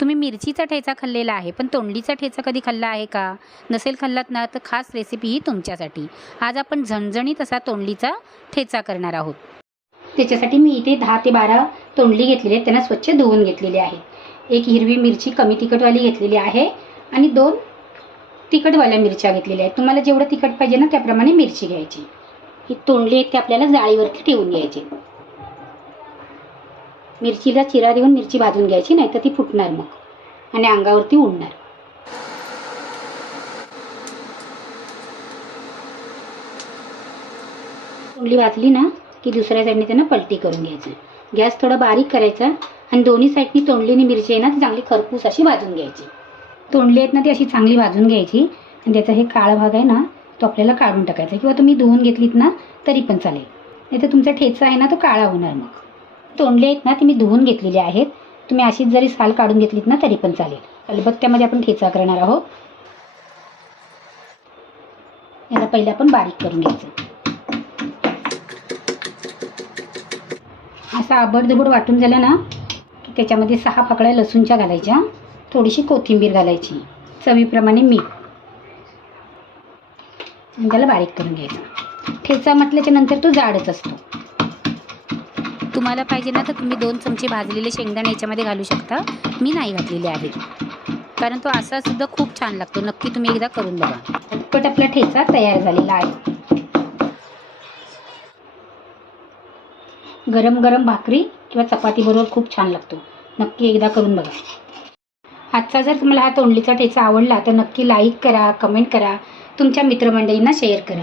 तुम्ही मिरचीचा ठेचा खाल्लेला आहे पण तोंडलीचा ठेचा कधी खाल्ला आहे का? नसेल खाल्लात ना तर खास रेसिपी ही तुमच्यासाठी. आज आपण झणझणीत असा तोंडलीचा ठेचा करणार आहोत. त्याच्यासाठी मी इथे दहा ते बारा तोंडली घेतलेली आहेत त्यांना स्वच्छ धुवून घेतलेली आहे. एक हिरवी मिरची कमी तिखटवाली घेतलेली आहे आणि दोन तिखटवाल्या मिरच्या घेतलेल्या आहेत. तुम्हाला जेवढं तिखट पाहिजे ना त्याप्रमाणे मिरची घ्यायची. ही तोंडली आहेत ते आपल्याला जाळीवरती ठेवून घ्यायची. मिरचीला चिरा देऊन मिरची भाजून घ्यायची नाही तर ती फुटणार मग. आणि अंगावरती उडणार. तोंडली भाजली ना की दुसऱ्या साईडने त्यांना पलटी करून घ्यायचं. गॅस थोडा बारीक करायचा आणि दोन्ही साईडनी तोंडलीनी मिरची आहे ना ती चांगली खरपूस अशी भाजून घ्यायची. तोंडली आहेत ना ती अशी चांगली भाजून घ्यायची. आणि त्याचा हे काळा भाग आहे ना तो आपल्याला काढून टाकायचा. किंवा तुम्ही धुवून घेतलीत ना तरी पण चालेल. नाही तर तुमचा ठेचा आहे ना तो काळा होणार मग. तोंडली आहेत ना ती मी धुवून घेतलेली आहेत. तुम्ही अशीच जरी साल काढून घेतलीत ना तरी पण चालेल. कलबत्त्यामध्ये आपण ठेचा करणार आहोत. याला पहिले आपण बारीक करून घ्यायचं. असा आबडधबड वाटून झाला ना की त्याच्यामध्ये सहा पाकळ्या लसूणच्या घालायच्या. थोडीशी कोथिंबीर घालायची. चवीप्रमाणे मीठ. त्याला बारीक करून घ्यायचा. ठेचा म्हटल्याच्या नंतर तो जाडच असतो. तुम्हाला पाहिजे ना तर तुम्ही दोन चमचे भाजलेले शेंगदाणे याच्यामध्ये घालू शकता. मी नाही घातलेले आहे. कारण तो असा सुद्धा खूप छान लागतो. नक्की तुम्ही एकदा करून बघा. पट आपला ठेचा तयार झालेला आहे. गरम गरम भाकरी किंवा चपातीबरोबर खूप छान लागतो. नक्की एकदा करून बघा. आजचा जर तुम्हाला हा तोंडलीचा ठेचा आवडला तर नक्की लाईक करा कमेंट करा. तुमच्या मित्रमंडळींना शेअर करा.